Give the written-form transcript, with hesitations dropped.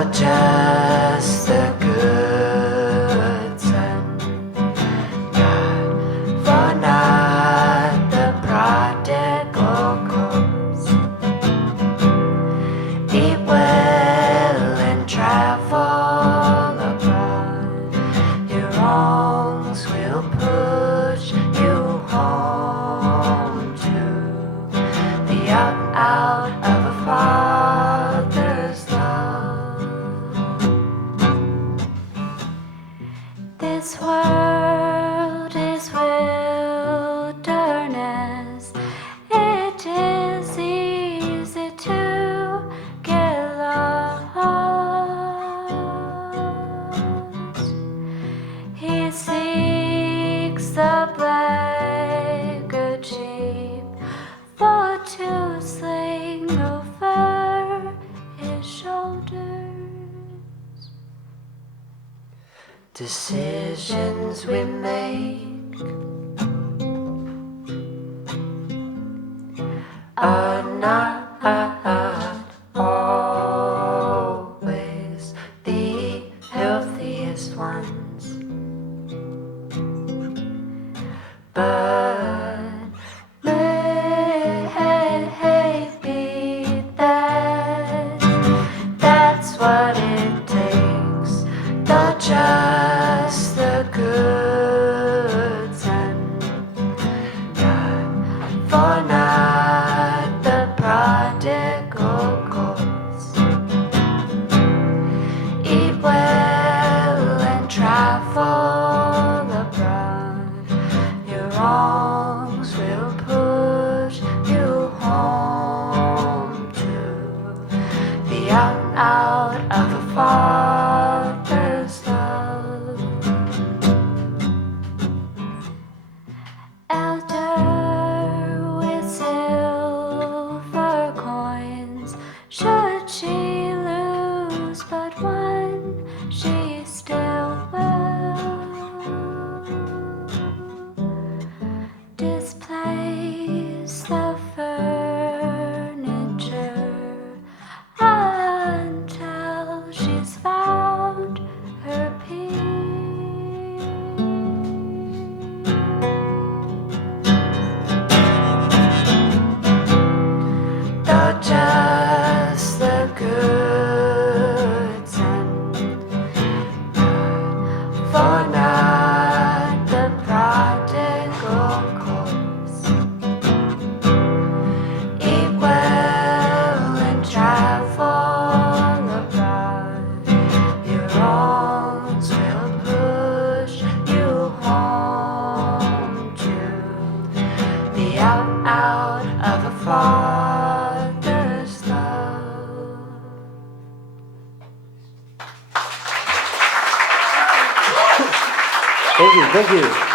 though just the good son, God, for not the prodigal corpse. Eat well and travel abroad. Your wrongs will push you home to the out of a father's love. This world is wilderness. It is easy to get lost. He seeks the beggar cheap for to sling over his shoulders. Decisions we make are not always the healthiest ones, but maybe that's what it takes, though just the good son, God, for not the prodigal corpse. Eat well and travel abroad. Your wrongs will push you home to the out of a father's love. Elder with silver coins, should she lose but one, she still will displace the furniture until she's found her peace. Though just the good son, for not the prodigal corpse. Eat well and travel abroad. Your wrongs will push you home to the out of a father's love. Thank you.